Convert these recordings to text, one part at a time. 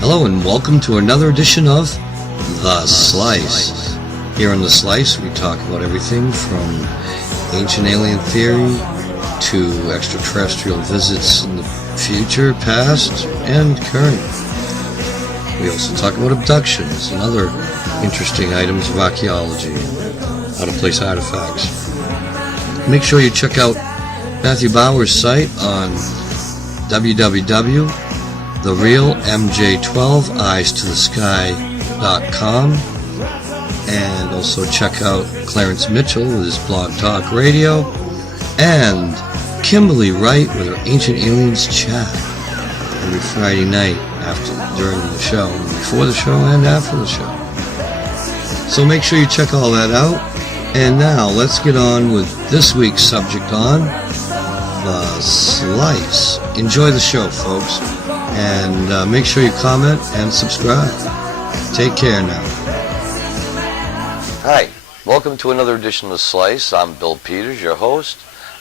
Hello and welcome to another edition of The Slice. Here on The Slice we talk about everything from ancient alien theory to extraterrestrial visits in the future, past, and current. We also talk about abductions and other interesting items of archaeology, out-of-place artifacts. Make sure you check out Matthew Bauer's site on www.therealmj12eyes-to-the-sky.com, and also check out Clarence Mitchell with his Blog Talk Radio, and Kimberly Wright with her Ancient Aliens Chat every Friday night during the show, before the show and after the show. So make sure you check all that out. And now let's get on with this week's subject on The Slice. Enjoy the show, folks, and make sure you comment and subscribe. Take care now. Hi, welcome to another edition of The Slice. I'm Bill Peters, your host,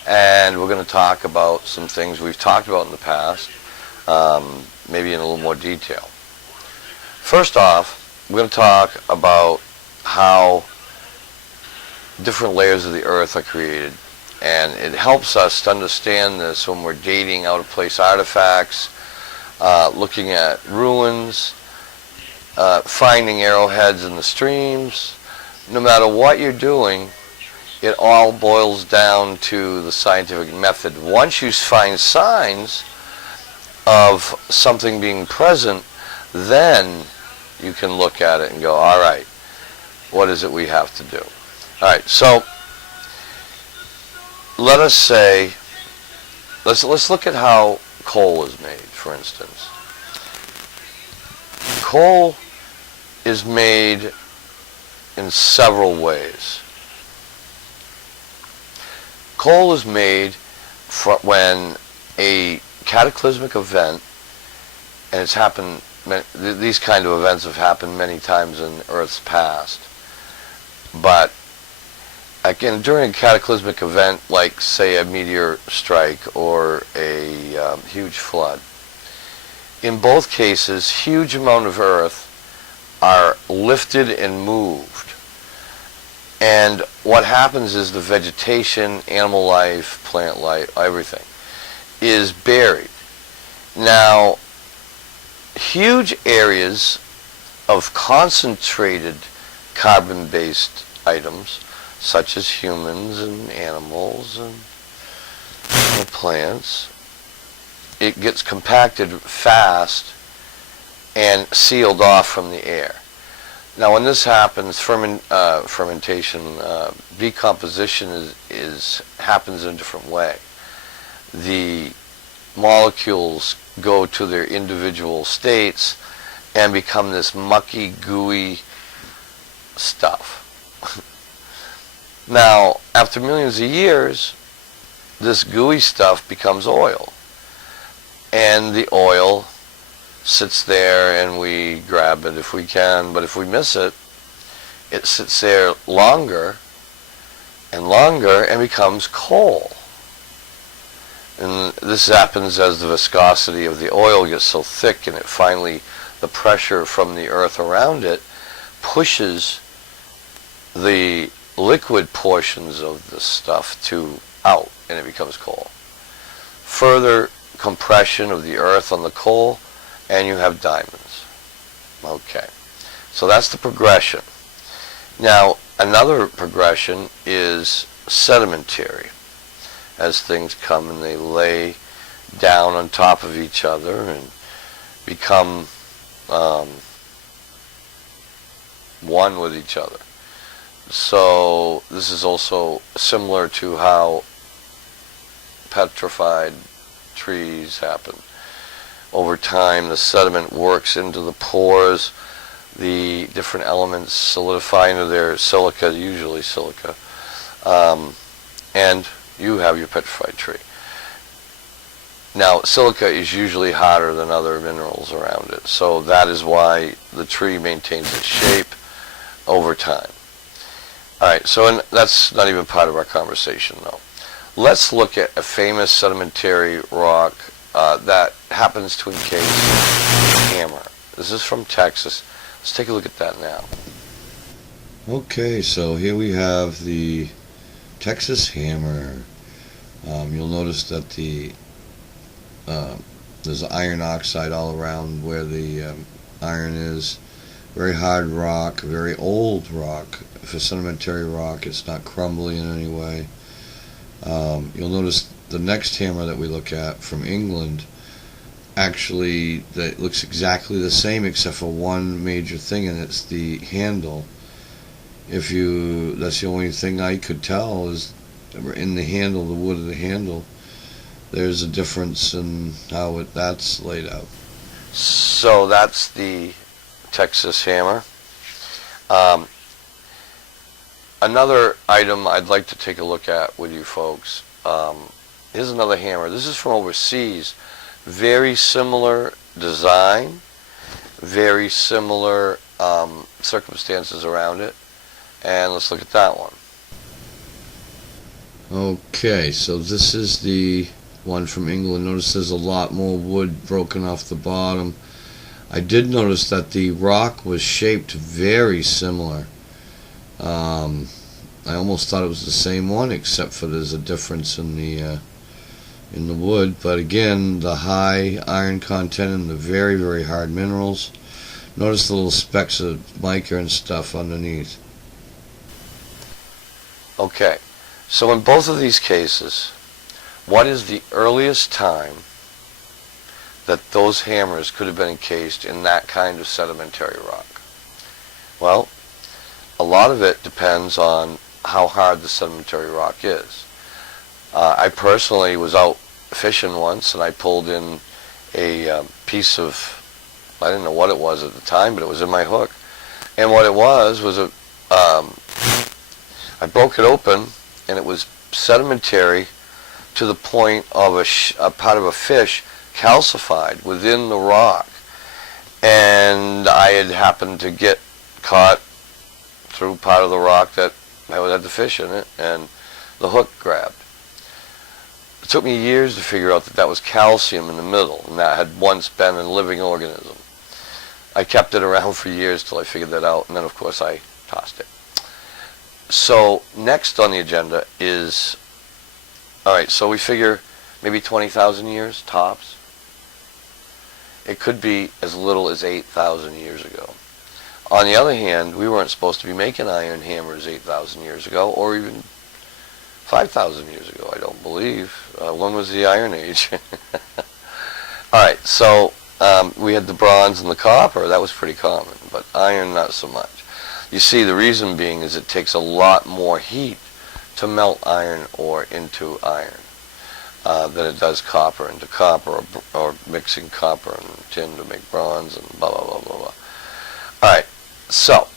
and we're going to talk about some things we've talked about in the past, maybe in a little more detail. First off, we're going to talk about how different layers of the earth are created, and it helps us to understand this when we're dating out-of-place artifacts, looking at ruins, finding arrowheads in the streams. No matter what you're doing, it all boils down to the scientific method. Once you find signs of something being present, then you can look at it and go, all right, what is it we have to do? All right, so let us say, let's look at how coal is made, for instance. Coal is made in several ways. Coal is made when a cataclysmic event, and it's happened, these kind of events have happened many times in Earth's past, but again, during a cataclysmic event, like, say, a meteor strike or a huge flood, in both cases, huge amount of earth are lifted and moved. And what happens is the vegetation, animal life, plant life, everything, is buried. Now, huge areas of concentrated carbon-based items, such as humans and animals and plants, it gets compacted fast and sealed off from the air. Now, when this happens, fermentation, decomposition happens in a different way. The molecules go to their individual states and become this mucky, gooey stuff. Now, after millions of years, this gooey stuff becomes oil. And the oil sits there and we grab it if we can, but if we miss it, it sits there longer and longer and becomes coal. And this happens as the viscosity of the oil gets so thick, and it finally, the pressure from the earth around it pushes the liquid portions of the stuff out, and it becomes coal. Further compression of the earth on the coal, and you have diamonds. Okay, so that's the progression. Now, another progression is sedimentary, as things come and they lay down on top of each other and become one with each other. So this is also similar to how petrified trees happen. Over time, the sediment works into the pores, the different elements solidify into their silica, usually silica, and you have your petrified tree. Now, silica is usually hotter than other minerals around it, so that is why the tree maintains its shape over time. Alright, so that's not even part of our conversation, though. Let's look at a famous sedimentary rock that happens to encase hammer. This is from Texas. Let's take a look at that now. Okay, so here we have the Texas hammer. You'll notice that there's iron oxide all around where the iron is. Very hard rock, very old rock. For sedimentary rock, it's not crumbly in any way. You'll notice the next hammer that we look at from England, actually, that looks exactly the same except for one major thing, and it's the handle. That's the only thing I could tell is in the handle, the wood of the handle, there's a difference in how that's laid out. So that's the Texas hammer. Another item I'd like to take a look at with you folks. Here's another hammer. This is from overseas. Very similar design, very similar circumstances around it. And let's look at that one. Okay, so this is the one from England. Notice there's a lot more wood broken off the bottom. I did notice that the rock was shaped very similar. I almost thought it was the same one, except for there's a difference in the wood. But again, the high iron content and the very, very hard minerals. Notice the little specks of mica and stuff underneath. Okay, so in both of these cases, what is the earliest time that those hammers could have been encased in that kind of sedimentary rock? Well, a lot of it depends on how hard the sedimentary rock is. I personally was out fishing once, and I pulled in a piece of, I didn't know what it was at the time, but it was in my hook. And what it was I broke it open, and it was sedimentary to the point of a part of a fish calcified within the rock. And I had happened to get caught through part of the rock that had the fish in it, and the hook grabbed. It took me years to figure out that that was calcium in the middle, and that had once been a living organism. I kept it around for years till I figured that out, and then of course I tossed it. So next on the agenda is, alright, so we figure maybe 20,000 years tops. It could be as little as 8,000 years ago. On the other hand, we weren't supposed to be making iron hammers 8,000 years ago, or even 5,000 years ago, I don't believe. When was the Iron Age? Alright, so we had the bronze and the copper. That was pretty common, but iron not so much. You see, the reason being is it takes a lot more heat to melt iron ore into iron than it does copper into copper, or mixing copper and tin to make bronze and blah, blah, blah, blah, blah. Alright, so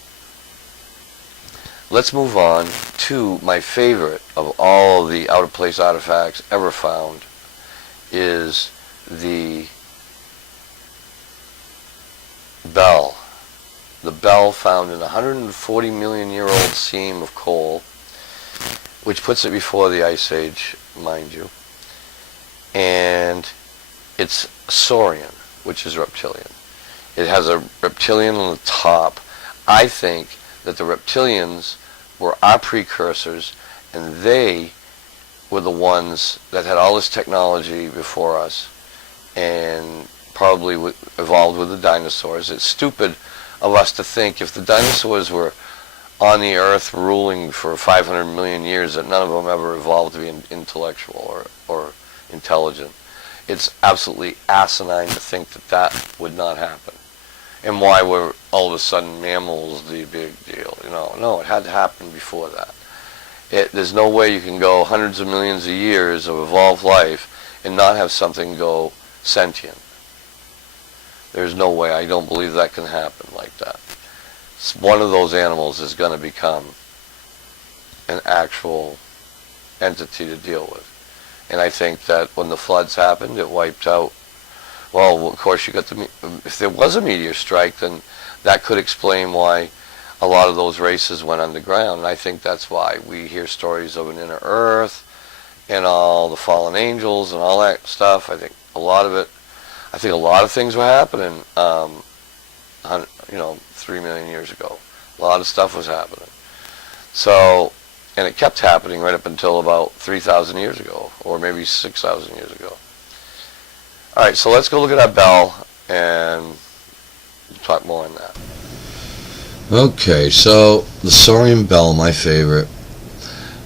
let's move on to my favorite of all the out-of-place artifacts ever found, is the bell. The bell found in a 140 million year old seam of coal, which puts it before the Ice Age, mind you. And it's saurian, which is reptilian. It has a reptilian on the top. I think that the reptilians were our precursors, and they were the ones that had all this technology before us, and probably evolved with the dinosaurs. It's stupid of us to think if the dinosaurs were on the earth ruling for 500 million years that none of them ever evolved to be intellectual or intelligent. It's absolutely asinine to think that that would not happen. And why were all of a sudden mammals the big deal? No, it had to happen before that. There's no way you can go hundreds of millions of years of evolved life and not have something go sentient. There's no way. I don't believe that can happen like that. One of those animals is going to become an actual entity to deal with. And I think that when the floods happened, it wiped out. Well, of course, if there was a meteor strike, then that could explain why a lot of those races went underground. And I think that's why we hear stories of an inner earth and all the fallen angels and all that stuff. I think a lot of things were happening 3 million years ago. A lot of stuff was happening. So, and it kept happening right up until about 3,000 years ago, or maybe 6,000 years ago. All right, so let's go look at our bell and talk more on that. Okay, so the Saurian bell, my favorite.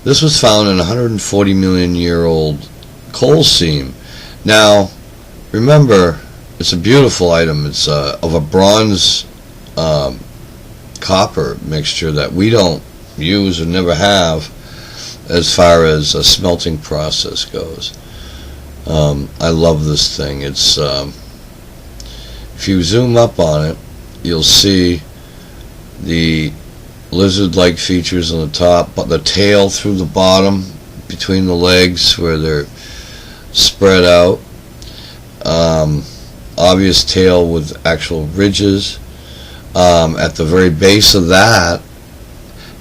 This was found in a 140 million year old coal seam. Now, remember, it's a beautiful item. It's of a bronze copper mixture that we don't use or never have as far as a smelting process goes. I love this thing. It's if you zoom up on it, you'll see the lizard-like features on the top, but the tail through the bottom between the legs where they're spread out. Obvious tail with actual ridges. At the very base of that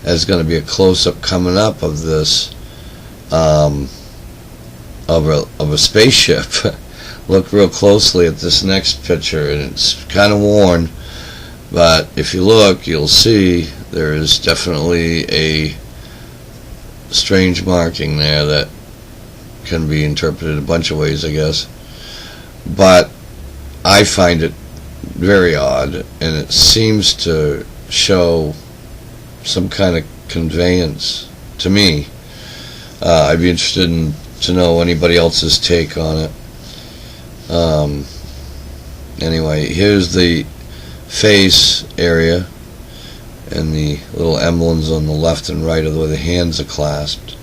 is going to be a close-up coming up of this of a spaceship. Look real closely at this next picture, and it's kind of worn, but if you look, you'll see there is definitely a strange marking there that can be interpreted a bunch of ways, I guess. But I find it very odd, and it seems to show some kind of conveyance to me. I'd be interested to know anybody else's take on it. Anyway, here's the face area and the little emblems on the left and right of where the hands are clasped.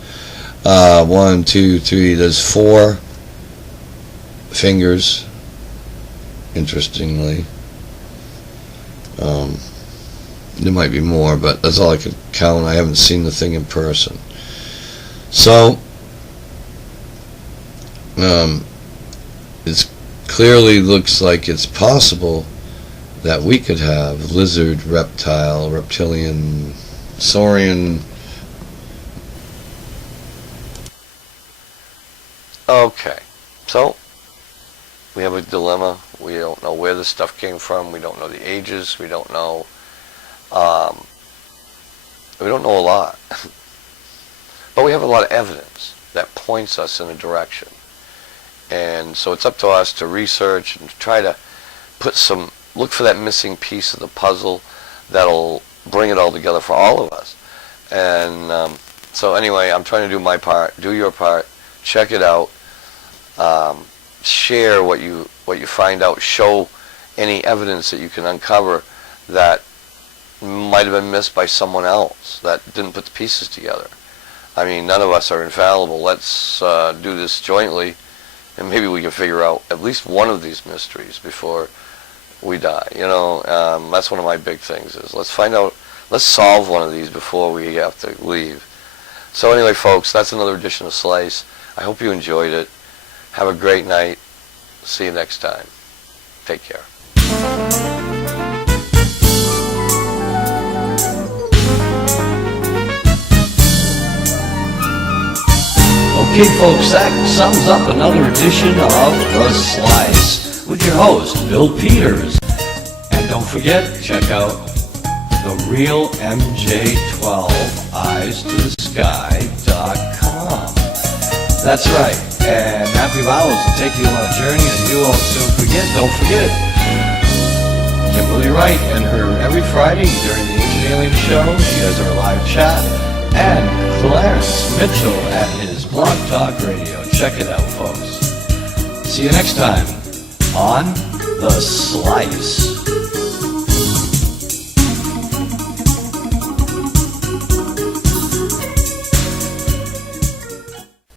1, 2, 3, there's 4 fingers, interestingly. There might be more, but that's all I could count. I haven't seen the thing in person. So, it clearly looks like it's possible that we could have lizard, reptile, reptilian, saurian. Okay, so we have a dilemma. We don't know where this stuff came from. We don't know the ages. We don't know. We don't know a lot, but we have a lot of evidence that points us in a direction. And so it's up to us to research and to try to look for that missing piece of the puzzle that'll bring it all together for all of us. And so anyway, I'm trying to do my part. Do your part. Check it out. Share what you find out. Show any evidence that you can uncover that might have been missed by someone else that didn't put the pieces together. I mean, none of us are infallible. Let's do this jointly, and maybe we can figure out at least one of these mysteries before we die. That's one of my big things is let's solve one of these before we have to leave. So anyway, folks, that's another edition of Slice. I hope you enjoyed it. Have a great night. See you next time. Take care. Okay, folks, that sums up another edition of The Slice with your host, Bill Peters. And don't forget, check out The Real MJ12, EyesToTheSky.com. That's right, and Happy Vowels will take you on a journey that you won't soon forget. Don't forget, Kimberly Wright and her every Friday during the Ancient Alien Show. She has her live chat. And Clarence Mitchell at his Blog Talk Radio. Check it out, folks. See you next time on The Slice.